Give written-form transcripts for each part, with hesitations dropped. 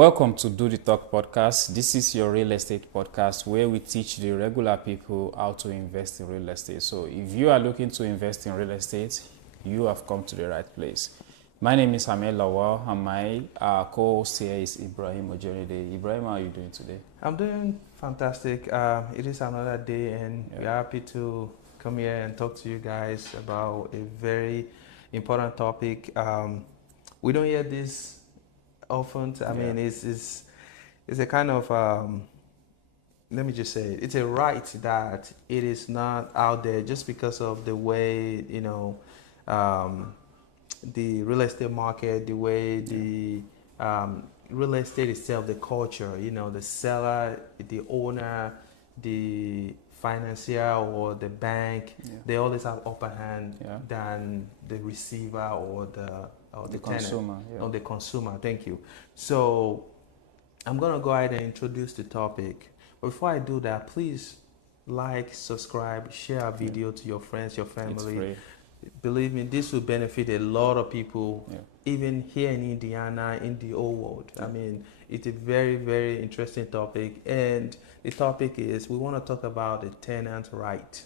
Welcome to Do the Talk podcast. This is your real estate podcast where we teach the regular people how to invest in real estate. So if you are looking to invest in real estate, you have come to the right place. My name is Hamel Lawal and my co-host here is Ibrahim Ojonide. Ibrahim, how are you doing today? I'm doing fantastic. It is another day and we're happy to come here and talk to you guys about a very important topic. We don't hear this often. I mean, it's a kind of, let me just say it, it's a right that it is not out there just because of the way, the real estate market, the way the real estate itself, the culture, the seller, the owner, the financier or the bank, they always have upper hand than the receiver or the consumer, tenant, or the consumer. Thank you. So I'm gonna go ahead and introduce the topic. But before I do that, please like, subscribe, share our video to your friends, your family. Believe me, this will benefit a lot of people, even here in Indiana, in the whole world. I mean, it's a very, very interesting topic. And the topic is, we want to talk about the tenant right.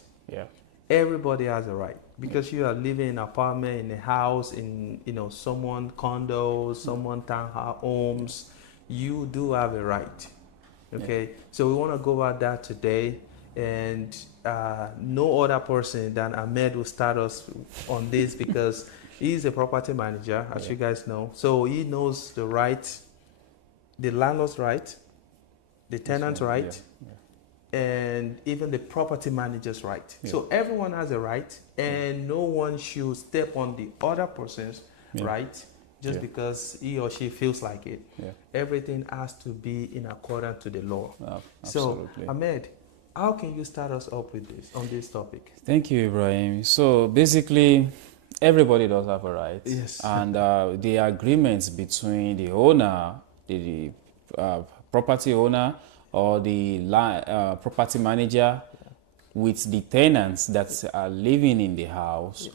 Everybody has a right. Because you are living in an apartment, in a house, in someone condo, someone townhomes, you do have a right. Okay, so we want to go over that today. And no other person than Ahmed will start us on this because he's a property manager, as you guys know. So he knows the right, the landlord's right, the tenant's right, and even the property manager's right. So everyone has a right, and no one should step on the other person's right just because he or she feels like it. Everything has to be in accordance to the law. So Ahmed, how can you start us up with this, on this topic? Thank you, Ibrahim. So basically, everybody does have a right. And the agreements between the owner, the property owner, or the property manager with the tenants that are living in the house,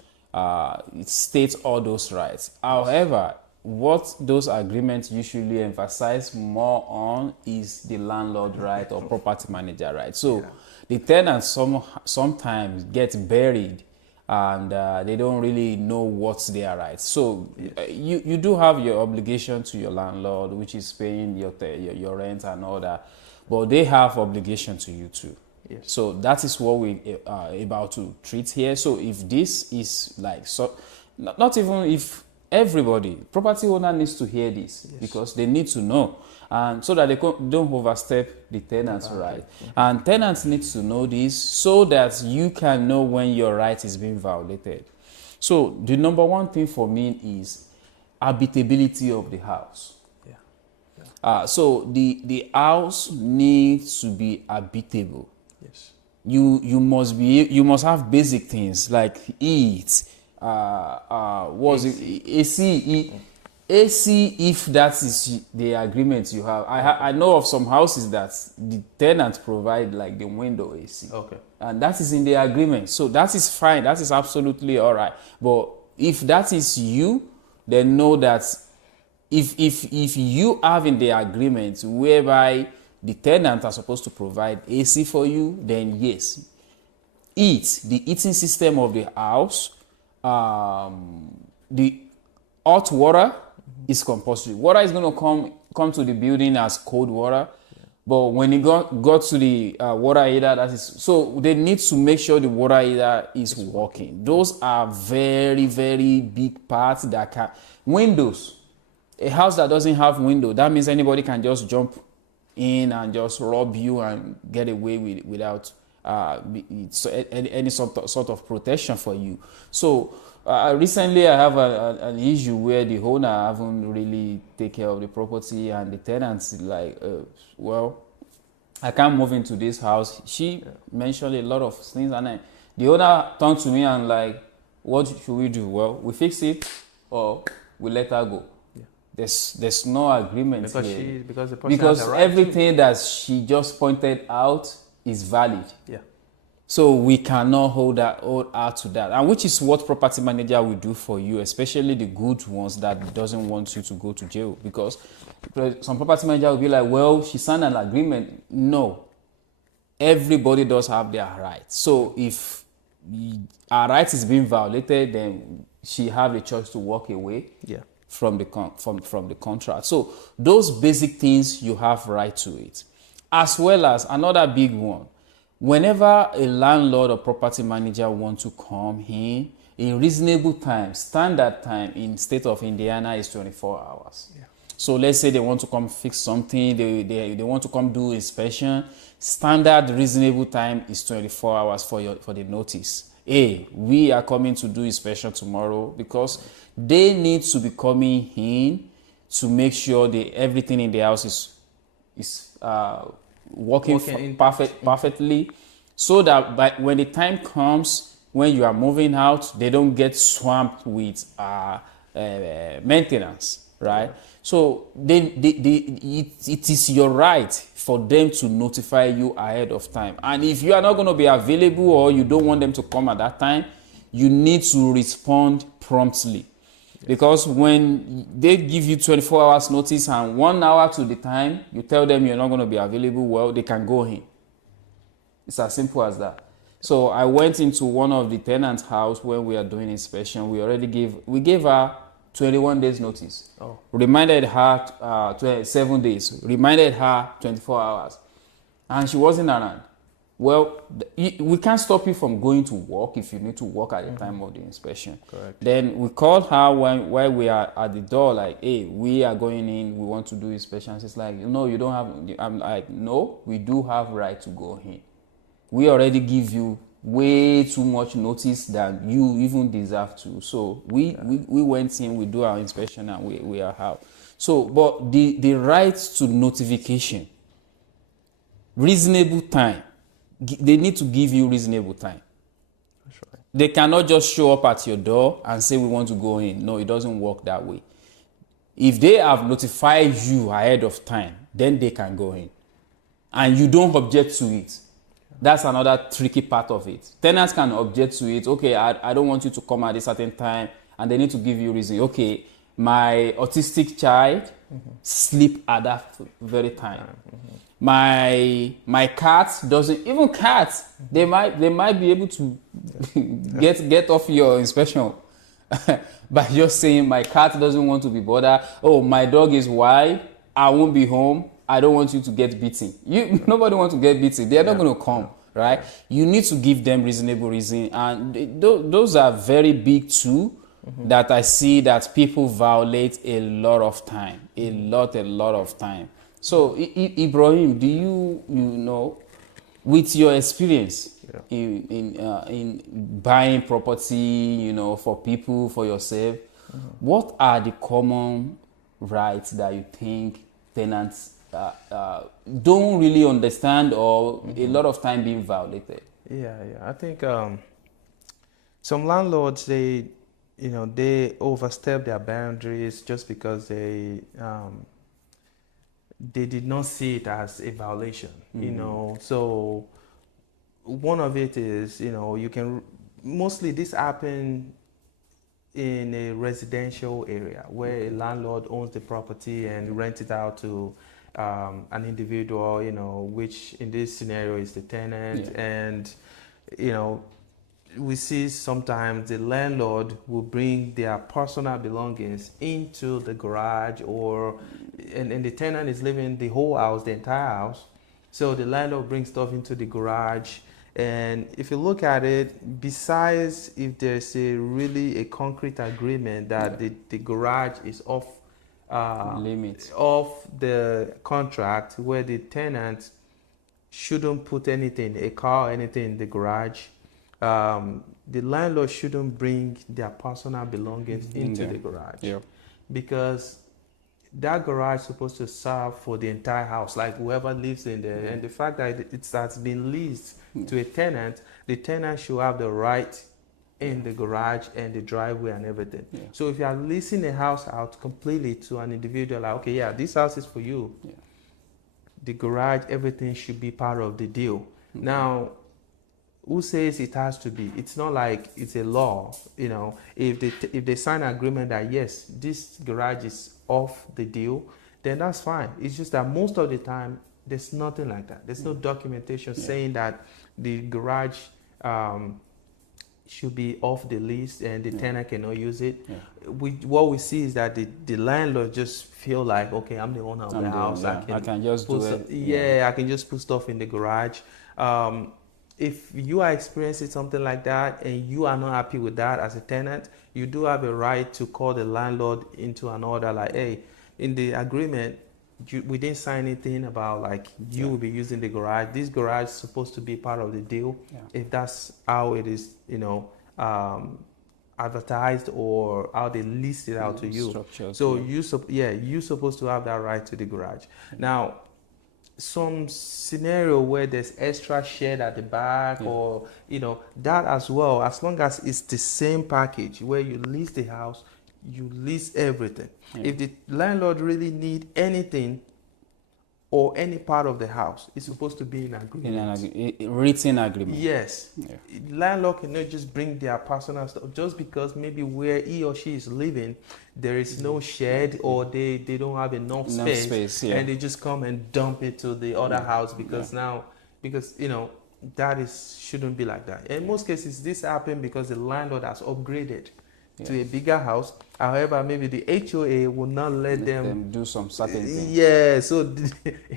it states all those rights. However, what those agreements usually emphasize more on is the landlord right or property manager right. So the tenants sometimes get buried and they don't really know what's their rights. So you do have your obligation to your landlord, which is paying your rent and all that, but they have obligation to you too. So that is what we are about to treat here. So if this is like, so not even if everybody, property owner needs to hear this because they need to know, and so that they don't overstep the tenant's right. And tenants need to know this so that you can know when your right is being violated. So the number one thing for me is habitability of the house. So the house needs to be habitable. You must have basic things like heat. Was it AC if that is the agreement you have. I know of some houses that the tenant provide like the window AC. And that is in the agreement. So that is fine. That is absolutely all right. But if that is you, then know that if you have in the agreement whereby the tenant are supposed to provide AC for you, then yes. The heating system of the house, the hot water is compulsory. Water is going to come to the building as cold water, but when it got to the water heater, that is, so they need to make sure the water heater is working. Those are very, very big parts that can. Windows, a house that doesn't have window, that means anybody can just jump in and just rob you and get away without any sort of protection for you. So recently I have an issue where the owner haven't really take care of the property and the tenants like, well, I can't move into this house. She mentioned a lot of things and the owner turned to me and like, what should we do? Well, we fix it or we let her go. There's no agreement because everything that she just pointed out is valid. So we cannot hold out to that, and which is what property manager will do for you, especially the good ones that doesn't want you to go to jail. Because some property manager will be like, well, she signed an agreement. No, everybody does have their rights. So if our rights is being violated, then she have a choice to walk away from the contract. So those basic things, you have right to it. As well as another big one, whenever a landlord or property manager want to come in reasonable time, standard time in state of Indiana is 24 hours. So let's say they want to come fix something, they want to come do inspection. Standard reasonable time is 24 hours for the notice. Hey, we are coming to do inspection tomorrow, because they need to be coming in to make sure everything in the house is working perfectly, so that when the time comes when you are moving out, they don't get swamped with maintenance, right? So it is your right for them to notify you ahead of time. And if you are not going to be available, or you don't want them to come at that time, you need to respond promptly. Because when they give you 24 hours notice and 1 hour to the time you tell them you're not going to be available, well, they can go in. It's as simple as that. So I went into one of the tenants' house when we are doing inspection. We gave her 21 days notice. Reminded her 7 days. Reminded her 24 hours. And she wasn't around. Well, we can't stop you from going to work if you need to work at the time of the inspection. Correct. Then we called her while we are at the door, like, hey, we are going in, we want to do inspections. It's like, no, you don't have. I'm like, no, we do have right to go in. We already give you way too much notice that you even deserve to. So we went in, we do our inspection, and we are out. So, but the right to notification, reasonable time, they need to give you reasonable time. That's right. They cannot just show up at your door and say we want to go in. No, it doesn't work that way. If they have notified you ahead of time, then they can go in. And you don't object to it. That's another tricky part of it. Tenants can object to it. Okay, I don't want you to come at a certain time, and they need to give you reason. Okay, my autistic child sleep at that very time. My cat doesn't. Even cats, they might be able to get off your inspection by just saying my cat doesn't want to be bothered. Oh, my dog is wild. I won't be home. I don't want you to get beaten. Nobody wants to get beaten. They're not going to come, right? You need to give them reasonable reason, and those are very big too. That I see that people violate a lot of time, a lot of time. So, Ibrahim, do you know, with your experience in buying property, for people, for yourself, what are the common rights that you think tenants don't really understand, or a lot of time being violated? I think some landlords, they overstep their boundaries just because they did not see it as a violation. So one of it is, you can mostly this happen in a residential area where a landlord owns the property and rent it out to an individual, which in this scenario is the tenant. And we see sometimes the landlord will bring their personal belongings into the garage, and the tenant is living the whole house, the entire house. So the landlord brings stuff into the garage. And if you look at it, besides if there's really a concrete agreement that the garage is off limits of the contract, where the tenant shouldn't put anything, a car or anything in the garage, the landlord shouldn't bring their personal belongings into the garage, because that garage is supposed to serve for the entire house, like whoever lives in there. And the fact that it has been leased to a tenant, the tenant should have the right in the garage and the driveway and everything. So if you are leasing a house out completely to an individual, like, okay, this house is for you, the garage, everything should be part of the deal. Now, who says it has to be? It's not like it's a law, you know. If they sign an agreement that yes, this garage is off the deal, then that's fine. It's just that most of the time there's nothing like that. There's no documentation saying that the garage should be off the lease and the tenant cannot use it. What we see is that the landlord just feel like, okay, I'm the owner of the house. I can just do it. I can just put stuff in the garage. If you are experiencing something like that and you are not happy with that as a tenant, you do have a right to call the landlord into an order like, hey, in the agreement, we didn't sign anything about like you will be using the garage. This garage is supposed to be part of the deal. If that's how it is, you know, advertised or how they list it out to you. So you're supposed to have that right to the garage. Now, some scenario where there's extra shed at the back or you know that as well, as long as it's the same package where you lease the house, you lease everything. If the landlord really need anything or any part of the house, it's supposed to be in agreement. In a written agreement. Yes. Landlord cannot just bring their personal stuff just because maybe where he or she is living there is no shed or they don't have enough space and they just come and dump it to the other house because because you know that shouldn't be like that. In most cases this happens because the landlord has upgraded to a bigger house. However, maybe the HOA will not let them do some certain things. Yeah, so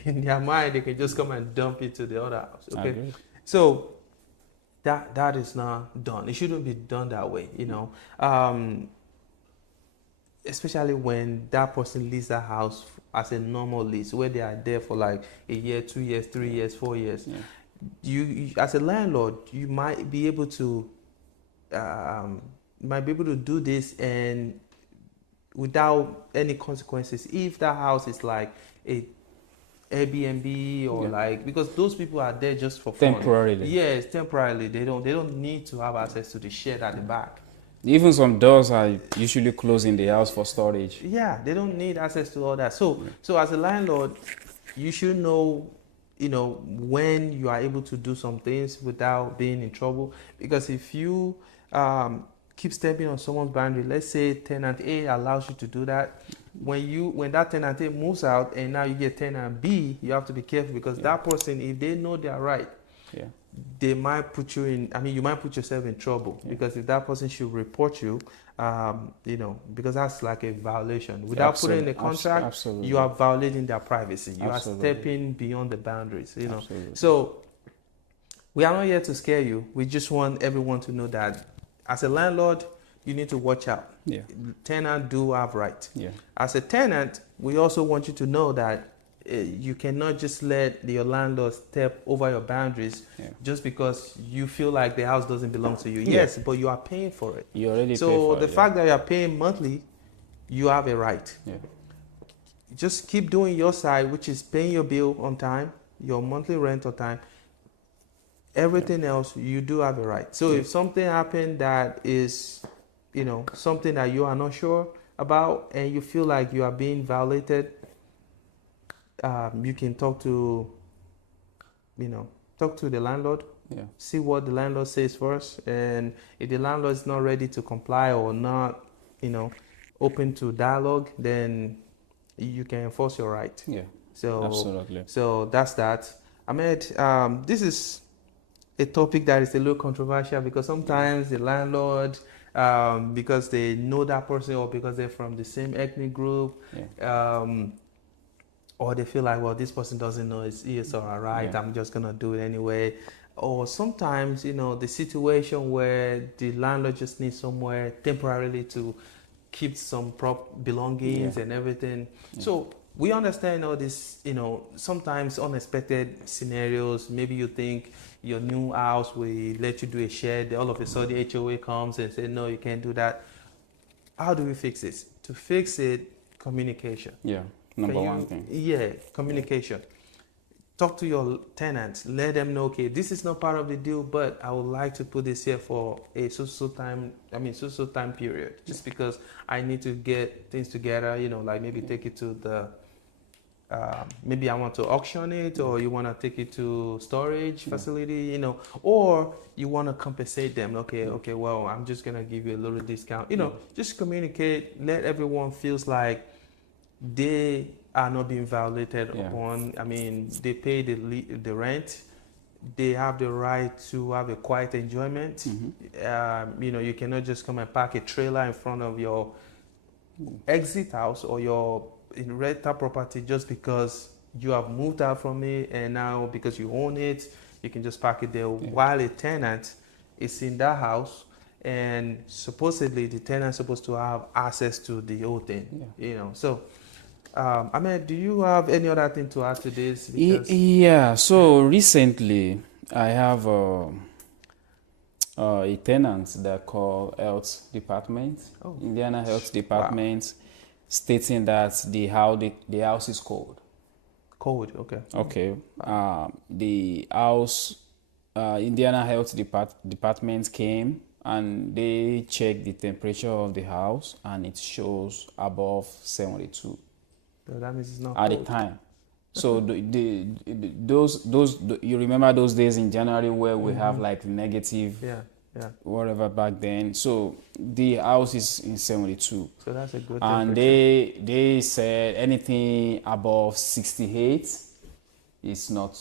in their mind they can just come and dump it to the other house. Okay, so that is not done. It shouldn't be done that way, you know. Especially when that person leases a house as a normal lease, where they are there for like a year, 2 years, 3 years, 4 years. You as a landlord, you might be able to do this and without any consequences if that house is like a Airbnb or like, because those people are there just for fun. Temporarily. Yes, temporarily. They don't need to have access to the shed at the back. Even some doors are usually closed in the house for storage. Yeah, they don't need access to all that. So as a landlord, you should know, you know, when you are able to do some things without being in trouble. Because if you keep stepping on someone's boundary, let's say tenant A allows you to do that, when that tenant A moves out and now you get tenant B, you have to be careful because that person, if they know they're right, they might put you in, I mean, you might put yourself in trouble because if that person should report you, you know, because that's like a violation. Without putting in a contract, you are violating their privacy. You are stepping beyond the boundaries, you know. So we are not here to scare you. We just want everyone to know that as a landlord, you need to watch out. Tenant do have rights. As a tenant, we also want you to know that you cannot just let your landlord step over your boundaries just because you feel like the house doesn't belong to you. Yes, but you are paying for it. You already so pay for the fact that you are paying monthly, you have a right. Just keep doing your side, which is paying your bill on time, your monthly rent on time. Everything else, you do have a right. So if something happened that is, you know, something that you are not sure about and you feel like you are being violated, you can talk to the landlord, see what the landlord says first, and if the landlord is not ready to comply or not, you know, open to dialogue, then you can enforce your right. So absolutely. So that's that. Ahmed, this is a topic that is a little controversial because sometimes the landlord, because they know that person or because they're from the same ethnic group, or they feel like, well, this person doesn't know it's ESR, right? I'm just gonna do it anyway. Or sometimes, you know, the situation where the landlord just needs somewhere temporarily to keep some belongings and everything. So we understand all this, you know, sometimes unexpected scenarios. Maybe you think your new house will let you do a shed, all of a sudden the HOA comes and says, no, you can't do that. How do we fix it? To fix it, communication. Number one thing. Communication. Talk to your tenants. Let them know, okay, this is not part of the deal, but I would like to put this here for a so time period. Just because I need to get things together, you know, like maybe take it to the maybe I want to auction it, or you want to take it to storage facility, you know, or you want to compensate them. Okay, well, I'm just gonna give you a little discount. You know, just communicate. Let everyone feels like they are not being violated upon. I mean, they pay the rent. They have the right to have a quiet enjoyment. You know, you cannot just come and park a trailer in front of your exit house or your rental property just because you have moved out from it, and now because you own it, you can just park it there. While a tenant is in that house, and supposedly the tenant is supposed to have access to the whole thing. You know, so. Ahmed, do you have any other thing to add to this? Because Yeah, so recently I have a tenant that called Health Department, Indiana Health Department, stating that the house is cold. Cold, okay. Okay. The house, Indiana Health Department came and they checked the temperature of the house, and it shows above 72. So that means it's not at cold. the time. So those you remember those days in January where we have like negative whatever back then. So the house is in 72. So that's a good and they said anything above 68 is not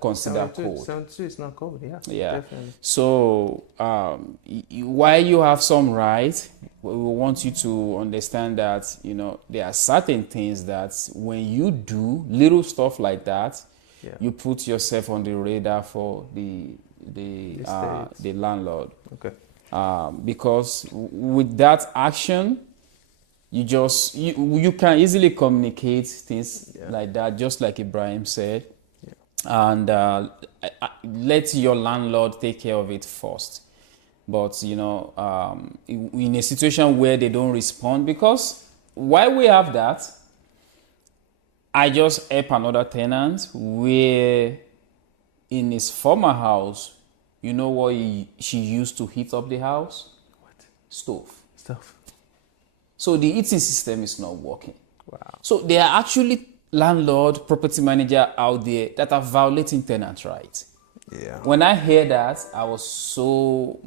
considered 72, cold. 72 is not cold, definitely. So while you have some right, we want you to understand that, you know, there are certain things that when you do little stuff like that, you put yourself on the radar for the landlord. Okay. Because with that action, you can easily communicate things like that, just like Ibrahim said, and let your landlord take care of it first. But you know, in a situation where they don't respond, because while we have that, I just help another tenant where in his former house, you know what she used to heat up the house? What? Stove. So the heating system is not working. Wow. So there are actually landlord, property manager out there that are violating tenant rights. Yeah. When I hear that, I was so,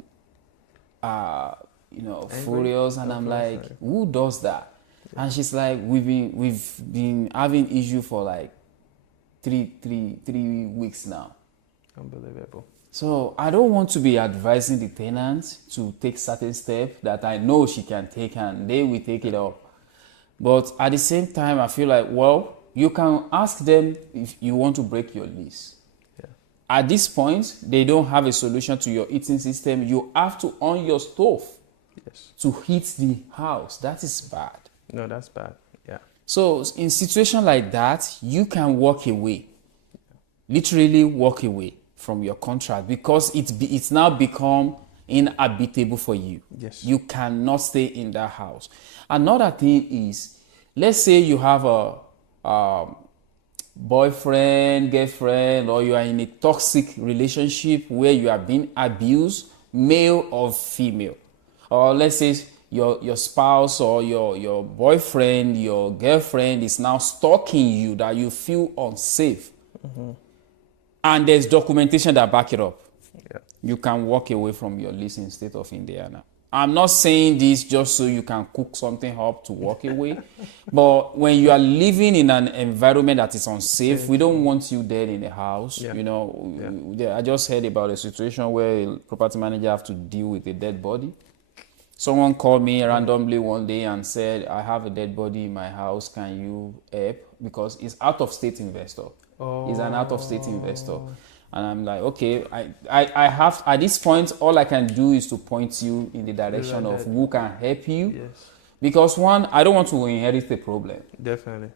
furious, and I'm like, who does that? Yeah. And she's like, we've been having issue for like three weeks now. Unbelievable. So I don't want to be advising the tenant to take certain steps that I know she can take, and they will take it up. But at the same time, I feel like, well, you can ask them if you want to break your lease. Yeah. At this point, they don't have a solution to your heating system. You have to on your stove to heat the house. That is bad. No, that's bad. Yeah. So in situation like that, you can walk away. Literally walk away from your contract, because it's now become inhabitable for you. Yes. You cannot stay in that house. Another thing is, let's say you have a boyfriend, girlfriend, or you are in a toxic relationship where you are being abused, male or female. Or let's say your spouse or your boyfriend, your girlfriend is now stalking you, that you feel unsafe. Mm-hmm. And there's documentation that back it up. Yeah. You can walk away from your lease in state of Indiana. I'm not saying this just so you can cook something up to walk away. But when you are living in an environment that is unsafe, we don't want you dead in the house. Yeah. You know, I just heard about a situation where a property manager have to deal with a dead body. Someone called me randomly one day and said, I have a dead body in my house. Can you help? Because it's out-of-state investor. He's an out-of-state investor. And I'm like, okay, I have, at this point, all I can do is to point you in the direction of who can help you. Yes. Because one, I don't want to inherit a problem. Definitely.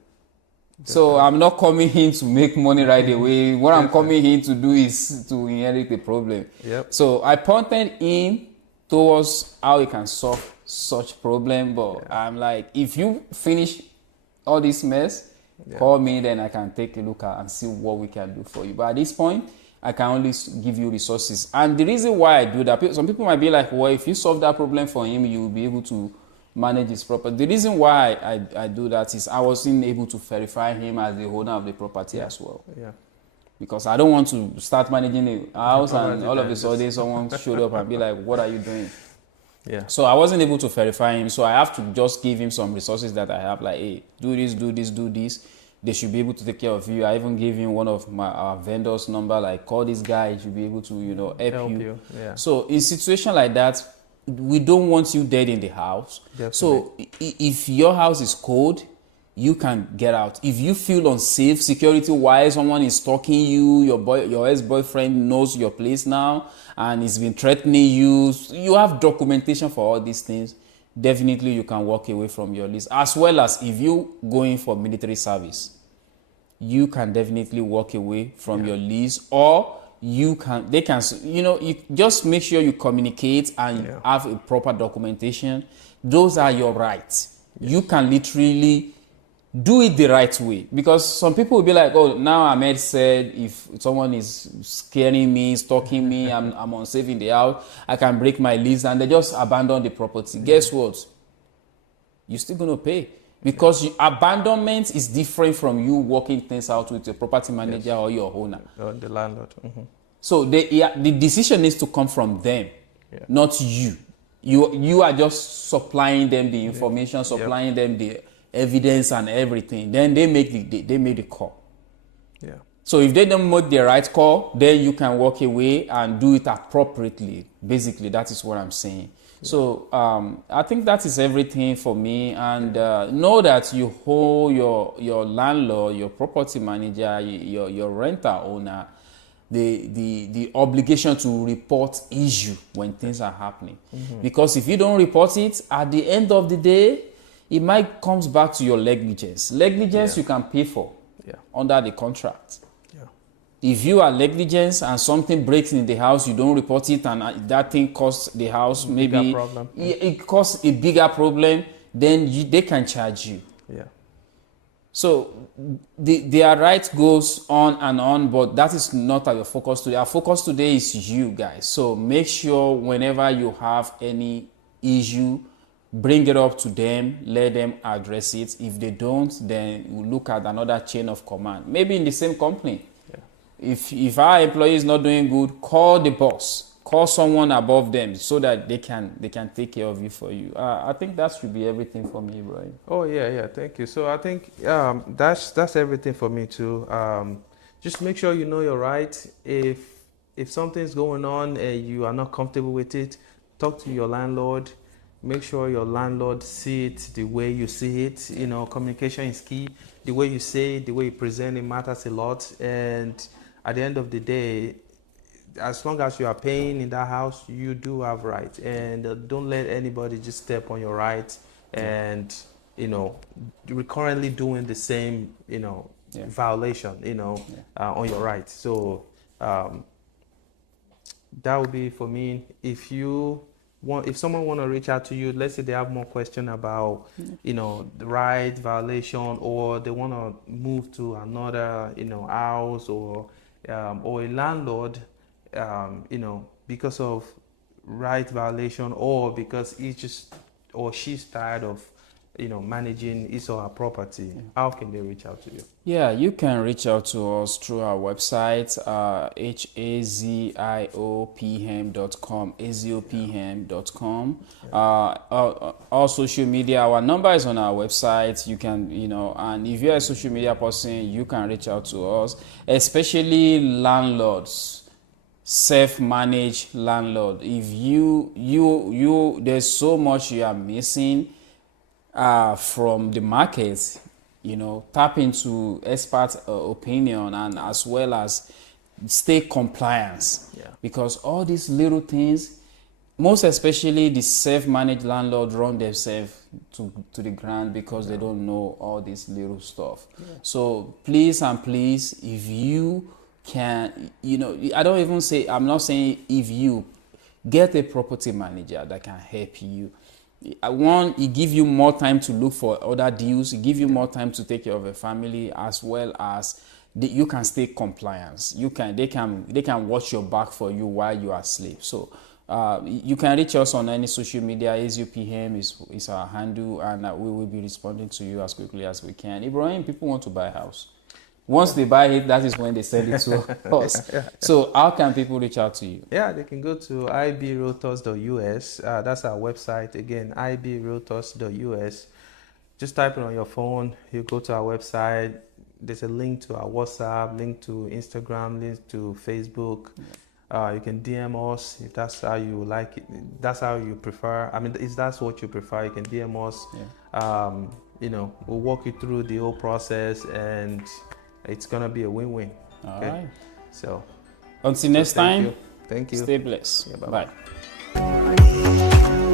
So I'm not coming in to make money right away. What I'm coming in to do is to inherit a problem. Yep. So I pointed him towards how he can solve such problem. But I'm like, if you finish all this mess, call me, then I can take a look at and see what we can do for you. But at this point, I can only give you resources. And the reason why I do that, some people might be like, well, if you solve that problem for him, you will be able to manage his property. The reason why I do that is I wasn't able to verify him as the owner of the property as well. Yeah. Because I don't want to start managing a house and all of a sudden just... someone showed up and be like, what are you doing? Yeah. So I wasn't able to verify him. So I have to just give him some resources that I have, like, hey, do this, do this, do this. They should be able to take care of you. I even gave him one of my vendor's number, like, call this guy, he should be able to, you know, help you. Yeah. So in situation like that, we don't want you dead in the house. Definitely. So if your house is cold, you can get out. If you feel unsafe security-wise, someone is stalking you, your ex-boyfriend knows your place now and he's been threatening you, you have documentation for all these things, definitely you can walk away from your lease. As well as if you going for military service, you can definitely walk away from your lease, or you just make sure you communicate and have a proper documentation. Those are your rights. You can literally do it the right way, because some people will be like, oh, now Ahmed said if someone is scaring me, stalking me, I'm unsafe in the house, I can break my lease, and they just abandon the property. Guess what? You're still going to pay, because abandonment is different from you working things out with your property manager or your owner. Or the landlord. So the decision needs to come from them, not you. You are just supplying them the information, supplying them the evidence and everything. Then they make the call. Yeah. So if they don't make the right call, then you can walk away and do it appropriately. Basically, that is what I'm saying. Yeah. So I think that is everything for me. And know that you hold your landlord, your property manager, your renter owner, the obligation to report issue when things are happening. Because if you don't report it, at the end of the day, it might comes back to your negligence. Negligence you can pay for under the contract. If you are negligent and something breaks in the house, you don't report it, and that thing costs the house maybe it costs a bigger problem, then they can charge you. Yeah. So their right goes on and on, but that is not our focus today. Our focus today is you guys. So make sure whenever you have any issue, bring it up to them, let them address it. If they don't, then we'll look at another chain of command, maybe in the same company. If our employee is not doing good, call the boss, call someone above them, so that they can take care of you for you. I think that should be everything for me, Ibrahim. Oh yeah, thank you. So I think that's everything for me too. Just make sure you know your rights. If something's going on and you are not comfortable with it, talk to your landlord. Make sure your landlord see it the way you see it. You know, communication is key. The way you say it, the way you present it matters a lot. And at the end of the day, as long as you are paying in that house, you do have rights. And don't let anybody just step on your rights. And, you know, you're currently doing the same, you know, violation, you know, on your rights. So that would be for me. If someone want to reach out to you, let's say they have more question about, you know, the right violation, or they want to move to another, you know, house, or a landlord, you know, because of right violation, or because he's just, or she's tired of, you know, managing his or her property, how can they reach out to you? Yeah, you can reach out to us through our website, haziopm.com, haziopm.com. All social media, our number is on our website. You can, you know, and if you're a social media person, you can reach out to us, especially landlords, self-managed landlord. If you there's so much you are missing from the market, you know, tap into expert opinion, and as well as state compliance. Because all these little things, most especially the self-managed landlord, run themselves to the ground because they don't know all this little stuff. So please, if you can, you know, I'm not saying if you get a property manager that can help you. One, it gives you more time to look for other deals. It gives you more time to take care of a family, as well as you can stay compliance. They can watch your back for you while you are asleep. So You can reach us on any social media. AZUPM is our handle, and we will be responding to you as quickly as we can. Ibrahim, people want to buy a house. Once they buy it, that is when they send it to us. So how can people reach out to you? Yeah, they can go to ibrealtors.us. That's our website. Again, ibrealtors.us. Just type it on your phone. You go to our website. There's a link to our WhatsApp, link to Instagram, link to Facebook. You can DM us if that's how you like it. That's how you prefer. I mean, if that's what you prefer, you can DM us. Yeah. We'll walk you through the whole process, and it's gonna be a win-win. All right. So until next time, thank you. Stay blessed. Yeah, bye. Bye.